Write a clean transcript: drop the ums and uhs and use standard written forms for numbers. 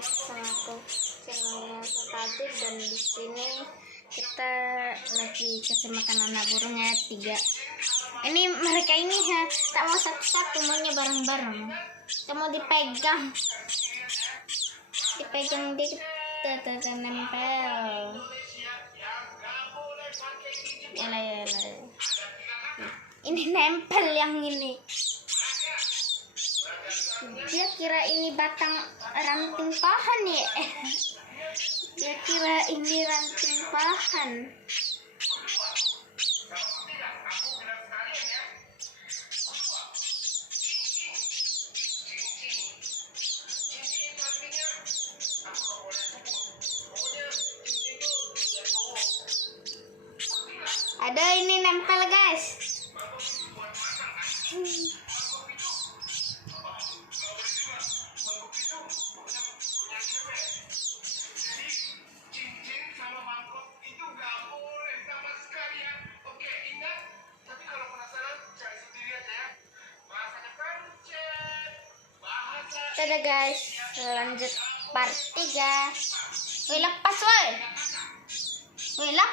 balik sama aku channelnya tadi, dan di sini kita lagi kasih makan anak burungnya 3. Ini mereka ini ya tak mau satu-satu, maunya bareng-bareng. Tak mau dipegang dikit, nempel. Yalah. Ini nempel yang ini. Dia kira ini batang ranting pohon ya. Dia kira ini ranting pohon. Ada ini nempel guys. Dadah guys, lanjut part 3. Wih, lepas woi.